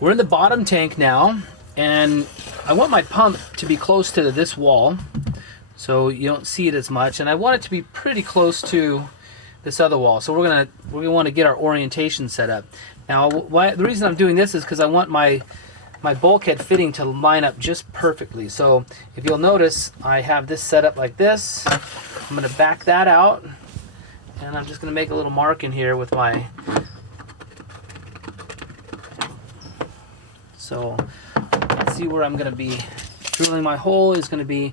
We're in the bottom tank now, and I want my pump to be close to this wall so you don't see it as much, and I want it to be pretty close to this other wall. So we're gonna want to get our orientation set up. Now, the reason I'm doing this is because I want my bulkhead fitting to line up just perfectly. So if you'll notice, I have this set up like this. I'm going to back that out, and I'm just going to make a little mark in here with my... So let's see where I'm going to be drilling. My hole is going to be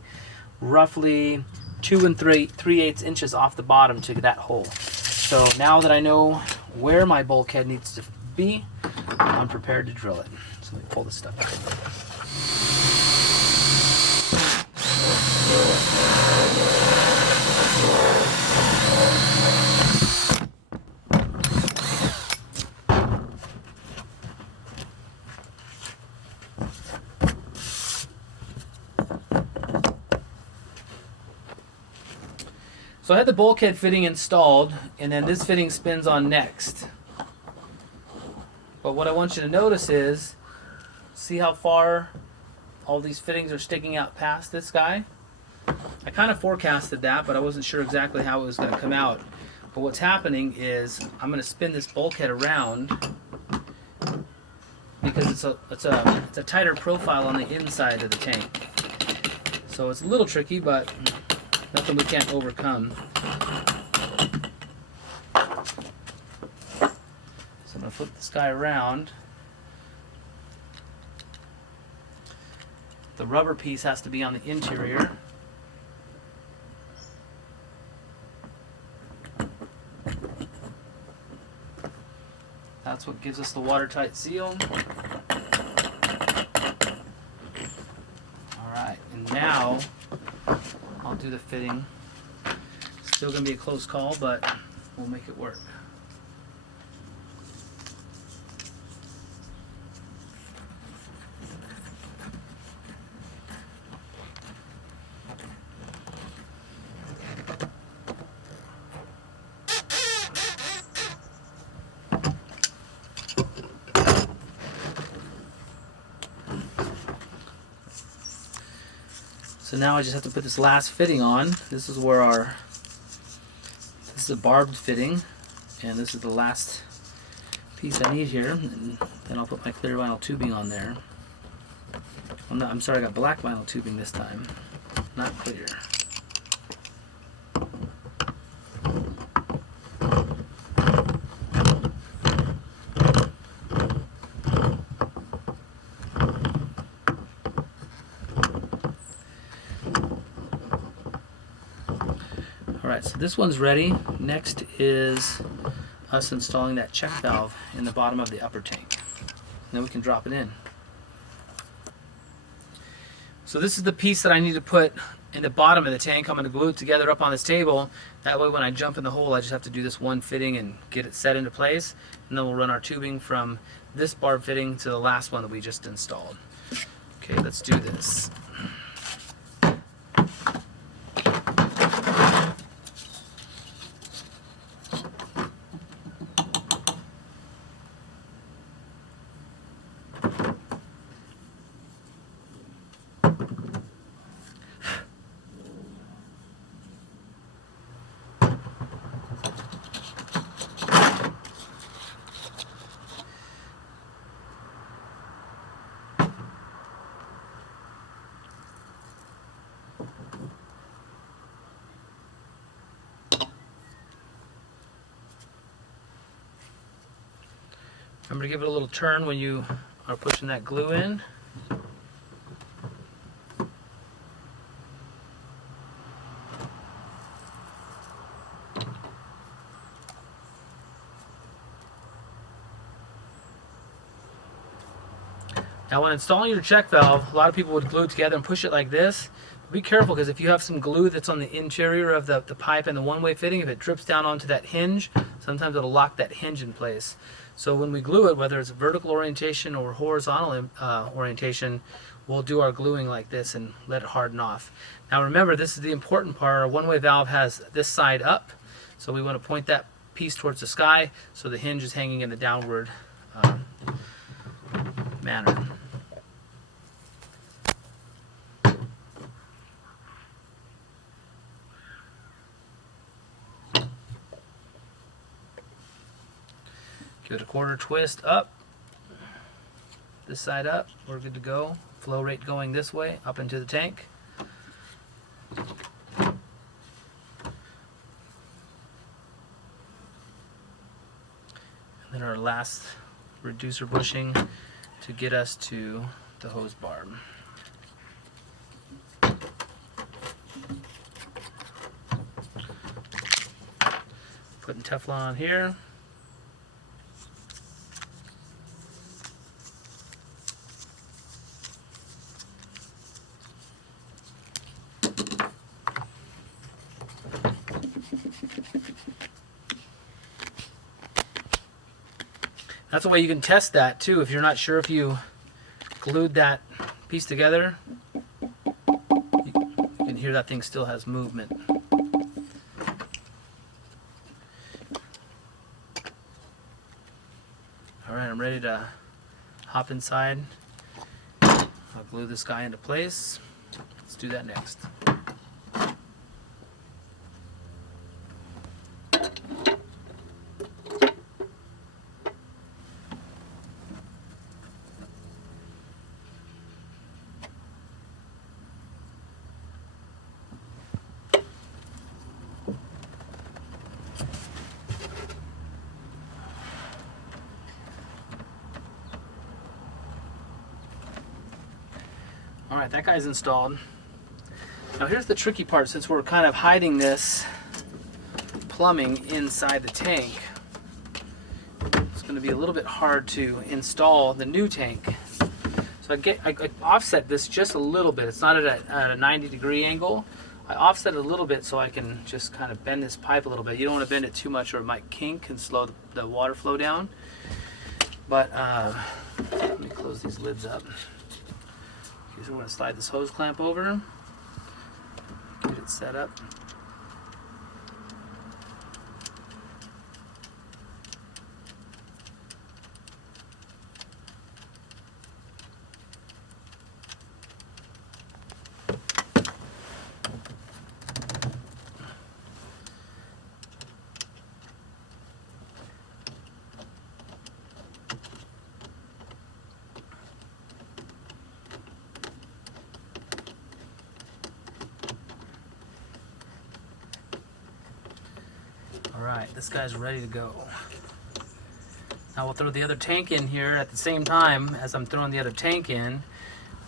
roughly 2 3/8 inches off the bottom to that hole. So now that I know where my bulkhead needs to be, I'm prepared to drill it. So let me pull this stuff out. So I had the bulkhead fitting installed, and then this fitting spins on next. But what I want you to notice is, see how far all these fittings are sticking out past this guy? I kind of forecasted that, but I wasn't sure exactly how it was going to come out. But what's happening is I'm going to spin this bulkhead around because it's a tighter profile on the inside of the tank. So it's a little tricky, but nothing we can't overcome. So I'm going to flip this guy around. The rubber piece has to be on the interior. That's what gives us the watertight seal. Alright, and now I'll do the fitting. Still going to be a close call, but we'll make it work. So now I just have to put this last fitting on. This is where this is a barbed fitting, and this is the last piece I need here. And then I'll put my clear vinyl tubing on there. I'm sorry, I got black vinyl tubing this time, not clear. Alright, so this one's ready. Next is us installing that check valve in the bottom of the upper tank. And then we can drop it in. So this is the piece that I need to put in the bottom of the tank. I'm going to glue it together up on this table. That way when I jump in the hole, I just have to do this one fitting and get it set into place. And then we'll run our tubing from this barb fitting to the last one that we just installed. Okay, let's do this. Remember to give it a little turn when you are pushing that glue in. Now when installing your check valve, a lot of people would glue it together and push it like this. Be careful, because if you have some glue that's on the interior of the pipe and the one-way fitting, if it drips down onto that hinge, sometimes it'll lock that hinge in place. So when we glue it, whether it's vertical orientation or horizontal orientation, we'll do our gluing like this and let it harden off. Now remember, this is the important part. Our one-way valve has this side up, so we want to point that piece towards the sky so the hinge is hanging in the downward manner. Give it a quarter twist up, this side up, we're good to go. Flow rate going this way, up into the tank. And then our last reducer bushing to get us to the hose barb. Putting Teflon on here. That's a way you can test that too. If you're not sure if you glued that piece together, you can hear that thing still has movement. Alright, I'm ready to hop inside. I'll glue this guy into place. Let's do that next. Alright, that guy's installed. Now here's the tricky part, since we're kind of hiding this plumbing inside the tank. It's going to be a little bit hard to install the new tank. So I offset this just a little bit. It's not at a 90-degree angle. I offset it a little bit so I can just kind of bend this pipe a little bit. You don't want to bend it too much or it might kink and slow the water flow down. But let me close these lids up. So we're going to slide this hose clamp over, get it set up. Alright, this guy's ready to go. Now we'll throw the other tank in here at the same time as I'm throwing the other tank in.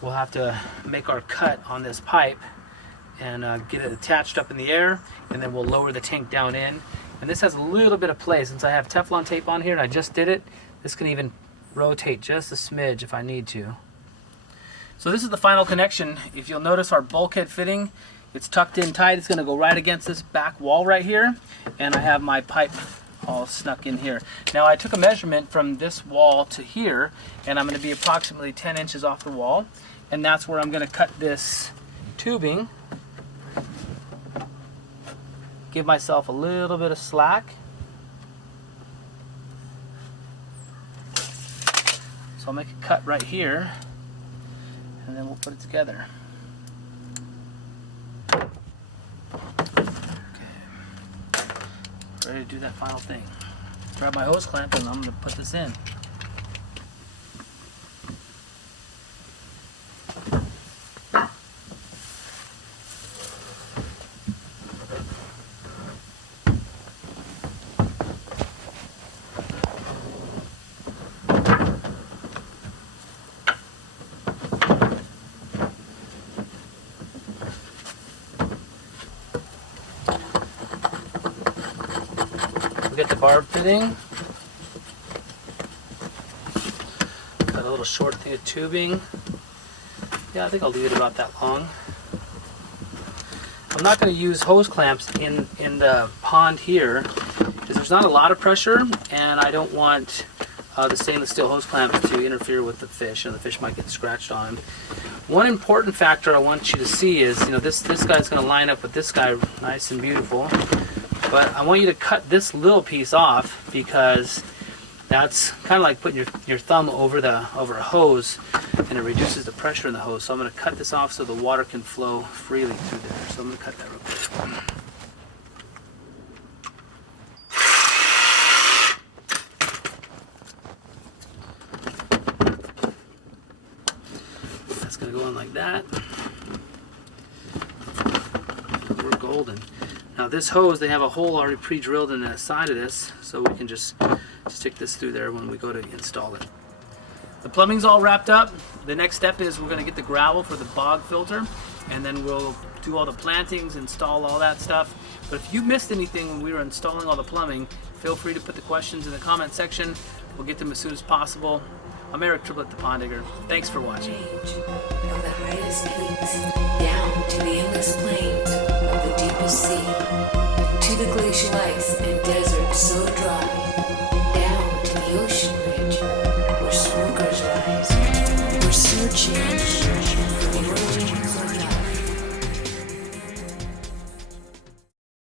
We'll have to make our cut on this pipe and get it attached up in the air, and then we'll lower the tank down in. And this has a little bit of play since I have Teflon tape on here and I just did it. This can even rotate just a smidge if I need to. So this is the final connection. If you'll notice our bulkhead fitting, it's tucked in tight. It's going to go right against this back wall right here, and I have my pipe all snuck in here. Now I took a measurement from this wall to here, and I'm going to be approximately 10 inches off the wall, and that's where I'm going to cut this tubing. Give myself a little bit of slack. So I'll make a cut right here, and then we'll put it together. Ready to do that final thing. Grab my hose clamp and I'm going to put this in. Get the barb fitting. Got a little short thing of tubing. Yeah, I think I'll leave it about that long. I'm not going to use hose clamps in the pond here because there's not a lot of pressure, and I don't want the stainless steel hose clamps to interfere with the fish, and the fish might get scratched on them. One important factor I want you to see is, you know, this guy's going to line up with this guy nice and beautiful. But I want you to cut this little piece off because That's kind of like putting your thumb over a hose, and it reduces the pressure in the hose. So I'm going to cut this off so the water can flow freely through there. So I'm going to cut that real quick. That's going to go in like that. We're golden. Now this hose, they have a hole already pre-drilled in the side of this, so we can just stick this through there when we go to install it. The plumbing's all wrapped up. The next step is we're going to get the gravel for the bog filter, and then we'll do all the plantings, install all that stuff. But if you missed anything when we were installing all the plumbing, feel free to put the questions in the comment section. We'll get them as soon as possible. I'm Eric Triplett, the Pond Digger. Thanks for watching. From the highest peaks down to the endless plains of the deepest sea, to the glacial ice and desert so dry, down to the ocean ridge where smokers rise. We're searching.